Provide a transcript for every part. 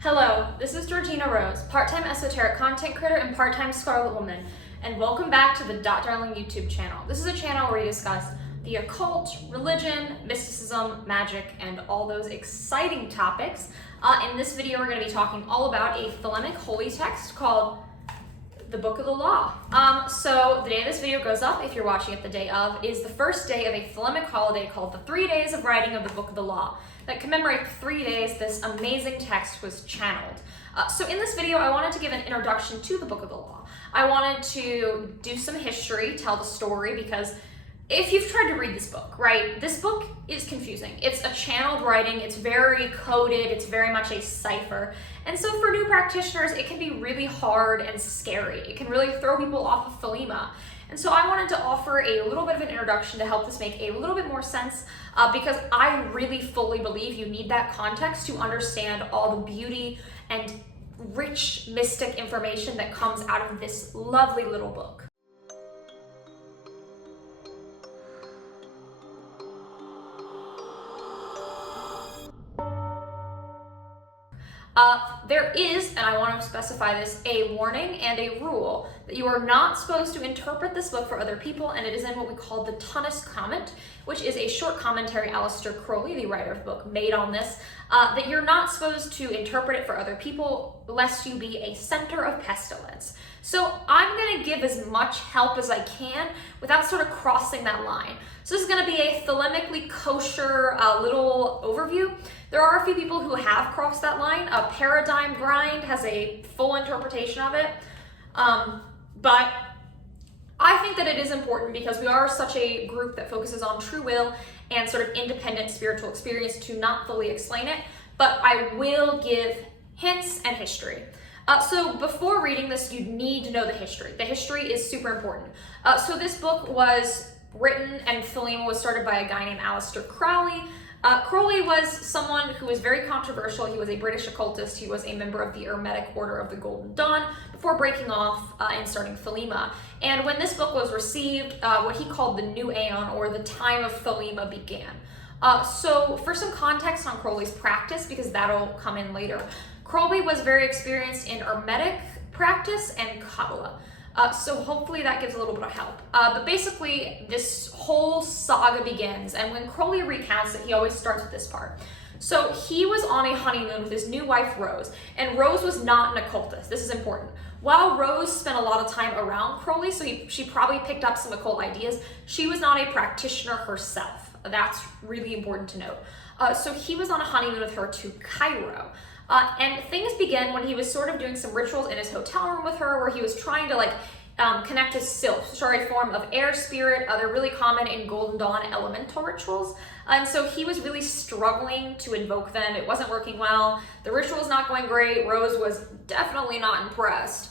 Hello, this is Georgina Rose, part-time esoteric content creator and part-time Scarlet Woman, and welcome back to the Dot Darling YouTube channel. This is a channel where we discuss the occult, religion, mysticism, magic, and all those exciting topics. In this video, we're going to be talking all about a Thelemic holy text called the Book of the Law. So the day this video goes up, if you're watching it the day of, is the first day of a Thelemic holiday called the 3 Days of Writing of the Book of the Law. That commemorate the 3 days this amazing text was channeled. So in this video, I wanted to give an introduction to the Book of the Law. I wanted to do some history, tell the story, because if you've tried to read this book, right, this book is confusing. It's a channeled writing, it's very coded, it's very much a cipher. And so for new practitioners, it can be really hard and scary. It can really throw people off of Thelema. And so I wanted to offer a little bit of an introduction to help this make a little bit more sense, because I really fully believe you need that context to understand all the beauty and rich mystic information that comes out of this lovely little book. There is, and I want to specify this, a warning and a rule that you are not supposed to interpret this book for other people, and it is in what we call the Tunis Comment, which is a short commentary Aleister Crowley, the writer of the book, made on this, that you're not supposed to interpret it for other people lest you be a center of pestilence. So I'm going to give as much help as I can without sort of crossing that line. So this is going to be a Thelemically kosher little overview. There are a few people who have crossed that line. Paradigm Grind has a full interpretation of it. But I think that it is important because we are such a group that focuses on true will and sort of independent spiritual experience to not fully explain it. But I will give hints and history. So before reading this, you need to know the history. The history is super important. So this book was written and Thelema was started by a guy named Aleister Crowley. Crowley was someone who was very controversial. He was a British occultist. He was a member of the Hermetic Order of the Golden Dawn before breaking off and starting Thelema. And when this book was received, what he called the New Aeon, or the time of Thelema, began. So for some context on Crowley's practice, because that'll come in later, Crowley was very experienced in Hermetic practice and Kabbalah. So hopefully that gives a little bit of help. But basically, this whole saga begins, and when Crowley recounts it, he always starts with this part. So he was on a honeymoon with his new wife, Rose, and Rose was not an occultist. This is important. While Rose spent a lot of time around Crowley, so she probably picked up some occult ideas, she was not a practitioner herself. That's really important to note. So he was on a honeymoon with her to Cairo. And things began when he was sort of doing some rituals in his hotel room with her, where he was trying to connect with sylphs, which are a form of air spirit. They're really common in Golden Dawn elemental rituals. And so he was really struggling to invoke them. It wasn't working well. The ritual was not going great. Rose was definitely not impressed.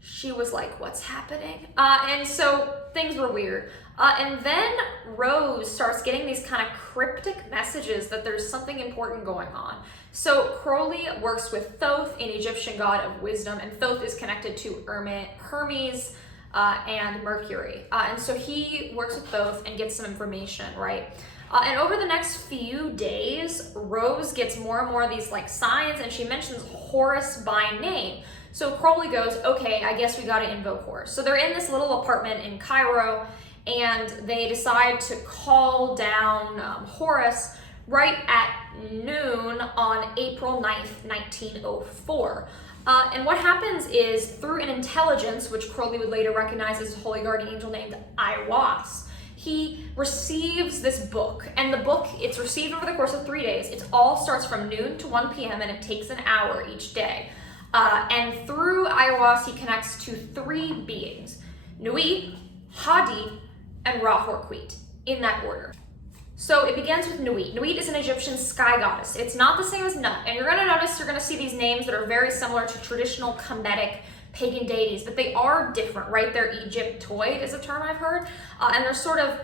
She was like, what's happening? And so things were weird. And then Rose starts getting these kind of cryptic messages that there's something important going on. So Crowley works with Thoth, an Egyptian god of wisdom, and Thoth is connected to Hermes and Mercury. And so he works with Thoth and gets some information, right? And over the next few days, Rose gets more and more of these signs, and she mentions Horus by name. So Crowley goes, okay, I guess we gotta invoke Horus. So they're in this little apartment in Cairo, and they decide to call down Horus right at noon on April 9th, 1904. And what happens is, through an intelligence, which Crowley would later recognize as a holy guardian angel named Aiwass, he receives this book. And the book, it's received over the course of 3 days. It all starts from noon to 1 p.m. and it takes an hour each day. And through Aiwass, he connects to 3 beings: Nuit, Hadit, and Ra-Hoor-Khuit, in that order. So it begins with Nuit. Nuit is an Egyptian sky goddess. It's not the same as Nut. And you're going to notice, you're going to see these names that are very similar to traditional Kemetic pagan deities, but they are different, right? They're Egyptoid is a term I've heard. And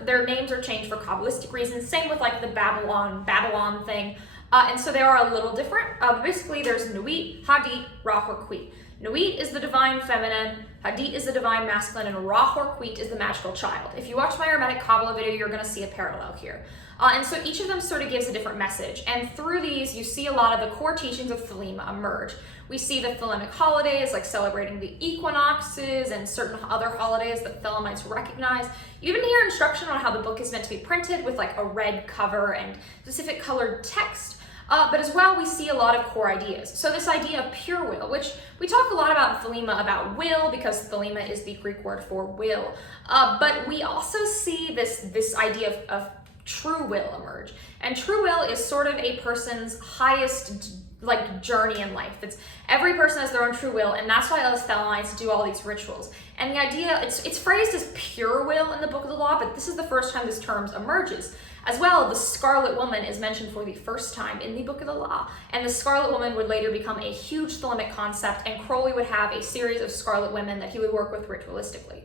their names are changed for Kabbalistic reasons. Same with the Babylon thing. And so they are a little different. Basically, there's Nuit, Hadit, Ra-Hoor-Khuit. Nuit is the divine feminine, Hadit is the divine masculine, and Ra-Hoor-Khuit is the magical child. If you watch my Hermetic Kabbalah video, you're going to see a parallel here. And so each of them sort of gives a different message. And through these, you see a lot of the core teachings of Thelema emerge. We see the Thelemic holidays, like celebrating the equinoxes and certain other holidays that Thelemites recognize. You even hear instruction on how the book is meant to be printed with like a red cover and specific colored text. But as well, we see a lot of core ideas. So this idea of pure will, which we talk a lot about in Thelema about will, because Thelema is the Greek word for will. But we also see this idea of true will emerge. And true will is sort of a person's highest like journey in life. It's every person has their own true will, and that's why us Thelemites do all these rituals. And the idea, it's phrased as pure will in the Book of the Law, but this is the first time this term emerges. As well, the Scarlet Woman is mentioned for the first time in the Book of the Law, and the Scarlet Woman would later become a huge Thelemic concept, and Crowley would have a series of Scarlet Women that he would work with ritualistically.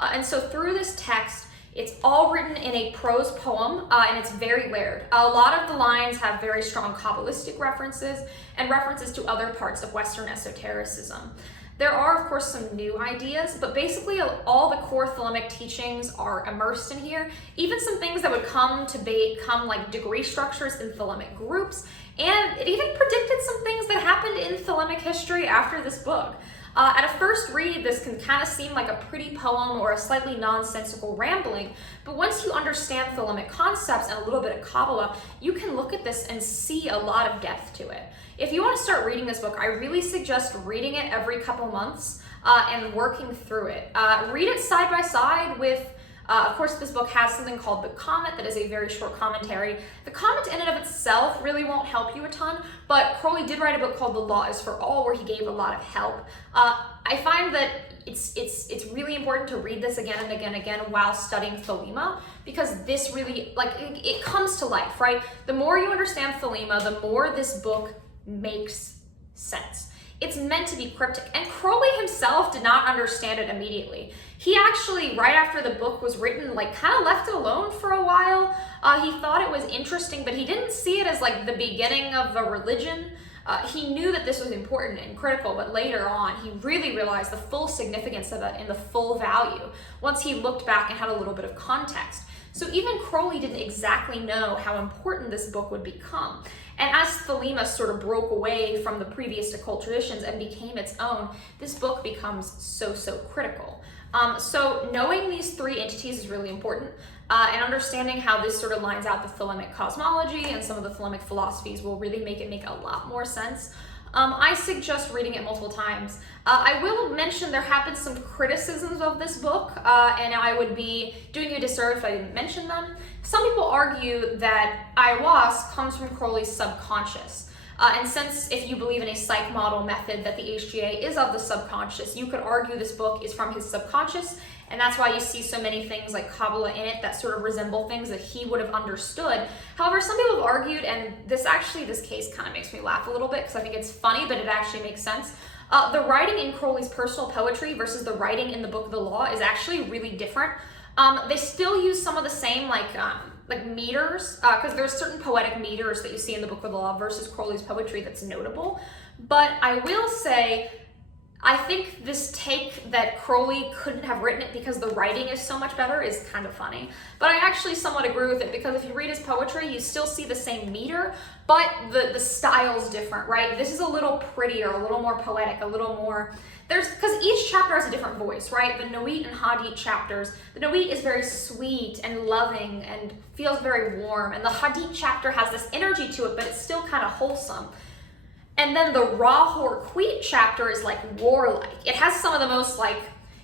And so through this text, it's all written in a prose poem, and it's very layered. A lot of the lines have very strong Kabbalistic references and references to other parts of Western esotericism. There are, of course, some new ideas, but basically all the core Thelemic teachings are immersed in here. Even some things that would come to become like degree structures in Thelemic groups, and it even predicted some things that happened in Thelemic history after this book. At a first read, this can kind of seem like a pretty poem or a slightly nonsensical rambling, but once you understand Thelemic concepts and a little bit of Kabbalah, you can look at this and see a lot of depth to it. If you want to start reading this book, I really suggest reading it every couple months and working through it. Read it side by side with of course, this book has something called the comment that is a very short commentary. The comment in and of itself really won't help you a ton, but Crowley did write a book called The Law is for All, where he gave a lot of help. I find that it's really important to read this again and again and again while studying Thelema, because this really, like, it comes to life, right? The more you understand Thelema, the more this book makes sense. It's meant to be cryptic, and Crowley himself did not understand it immediately. He actually, right after the book was written, like kind of left it alone for a while. He thought it was interesting, but he didn't see it as like the beginning of a religion. He knew that this was important and critical, but later on, he really realized the full significance of it and the full value once he looked back and had a little bit of context. So even Crowley didn't exactly know how important this book would become. And as Thelema sort of broke away from the previous occult traditions and became its own, this book becomes so critical. So knowing these three entities is really important, and understanding how this sort of lines out the Thelemic cosmology and some of the Thelemic philosophies will really make it make a lot more sense. I suggest reading it multiple times. I will mention there have been some criticisms of this book, and I would be doing you a disservice if I didn't mention them. Some people argue that ayahuasca comes from Crowley's subconscious. And since if you believe in a psych model method that the HGA is of the subconscious, you could argue this book is from his subconscious, and that's why you see so many things like Kabbalah in it that sort of resemble things that he would have understood. However, some people have argued, and this case kind of makes me laugh a little bit because I think it's funny, but it actually makes sense. The writing in Crowley's personal poetry versus the writing in the Book of the Law is actually really different. They still use some of the same like meters, because there's certain poetic meters that you see in the Book of the Law versus Crowley's poetry that's notable. But I will say, I think this take that Crowley couldn't have written it because the writing is so much better is kind of funny. But I actually somewhat agree with it, because if you read his poetry, you still see the same meter, but the style's different, right? This is a little prettier, a little more poetic, a little more... because each chapter has a different voice, right? The Noit and Hadith chapters, the Noit is very sweet and loving and feels very warm, and the Hadith chapter has this energy to it, but it's still kind of wholesome. And then the Rahor-Queet chapter is like warlike. It has some of the most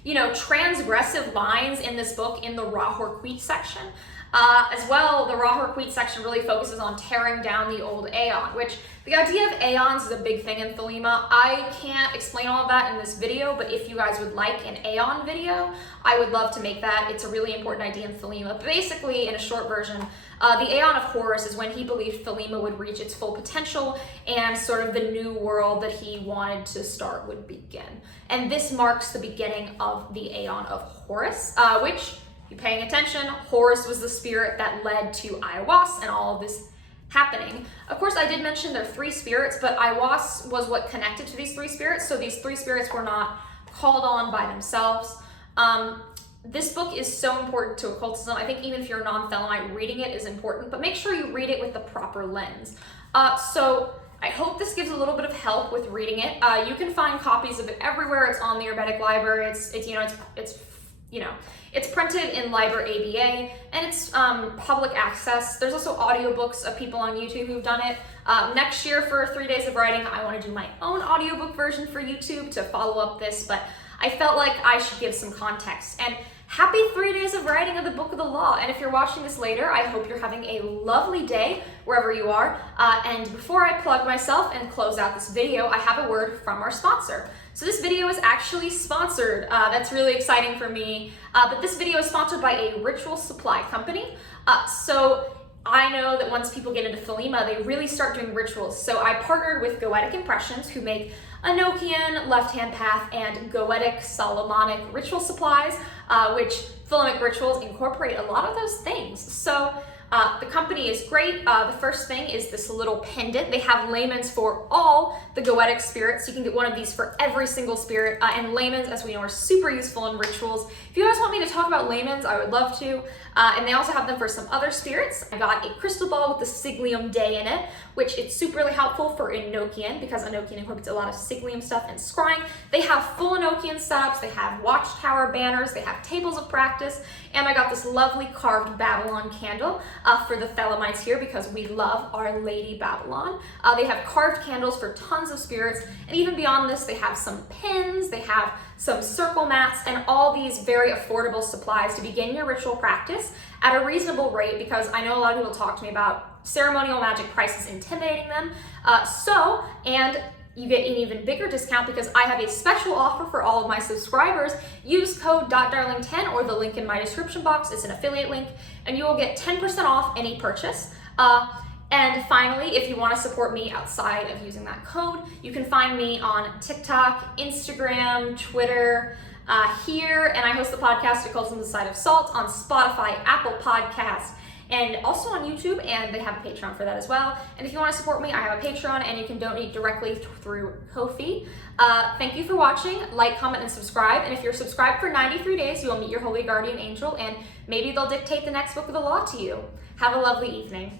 transgressive lines in this book in the Rahor-Queet section. As well, the Rahor-Queet section really focuses on tearing down the old Aeon, which the idea of Aeons is a big thing in Thelema. I can't explain all of that in this video, but if you guys would like an Aeon video, I would love to make that. It's a really important idea in Thelema. But basically, in a short version, the Aeon of Horus is when he believed Thelema would reach its full potential and sort of the new world that he wanted to start would begin. And this marks the beginning of the Aeon of Horus, which, if you're paying attention, Horus was the spirit that led to ayahuasca and all of this happening. Of course, I did mention there are three spirits, but ayahuasca was what connected to these three spirits, so these three spirits were not called on by themselves. This book is so important to occultism. I think even if you're a non-Thelemite, reading it is important, but make sure you read it with the proper lens. So I hope this gives a little bit of help with reading it. You can find copies of it everywhere. It's on the Hermetic Library. It's printed in Liber ABA, and it's public access. There's also audiobooks of people on YouTube who've done it. Next year for 3 days of writing, I want to do my own audiobook version for YouTube to follow up this, but I felt like I should give some context. And happy 3 days of writing of the Book of the Law. And if you're watching this later, I hope you're having a lovely day wherever you are. And before I plug myself and close out this video, I have a word from our sponsor. So this video is actually sponsored. That's really exciting for me. But this video is sponsored by a ritual supply company. So I know that once people get into Thelema, they really start doing rituals. So I partnered with GOETIC Impressions, who make Enochian, Left-Hand Path, and GOETIC Solomonic ritual supplies, which Thelemic rituals incorporate a lot of those things. So the company is great. The first thing is this little pendant. They have lamens for all the GOETIC spirits. You can get one of these for every single spirit. And lamens, as we know, are super useful in rituals. If you guys want me to talk about lamens, I would love to. And they also have them for some other spirits. I got a crystal ball with the Siglium Dei in it, which is superly helpful for Enochian, because Enochian incorporates a lot of Siglium stuff and scrying. They have full Enochian setups. They have watchtower banners. They have tables of practice. And I got this lovely carved Babylon candle for the Thelemites here, because we love Our Lady Babylon. They have carved candles for tons of spirits. And even beyond this, they have some pins. They have some circle mats, and all these very affordable supplies to begin your ritual practice at a reasonable rate, because I know a lot of people talk to me about ceremonial magic prices intimidating them. And you get an even bigger discount because I have a special offer for all of my subscribers. Use code .darling10 or the link in my description box. It's an affiliate link, and you will get 10% off any purchase. And finally, if you want to support me outside of using that code, you can find me on TikTok, Instagram, Twitter, here, and I host the podcast Occultism: The Side of Salt on Spotify, Apple Podcasts, and also on YouTube, and they have a Patreon for that as well. And if you want to support me, I have a Patreon, and you can donate directly through Ko-fi. Thank you for watching. Like, comment, and subscribe. And if you're subscribed for 93 days, you will meet your holy guardian angel, and maybe they'll dictate the next Book of the Law to you. Have a lovely evening.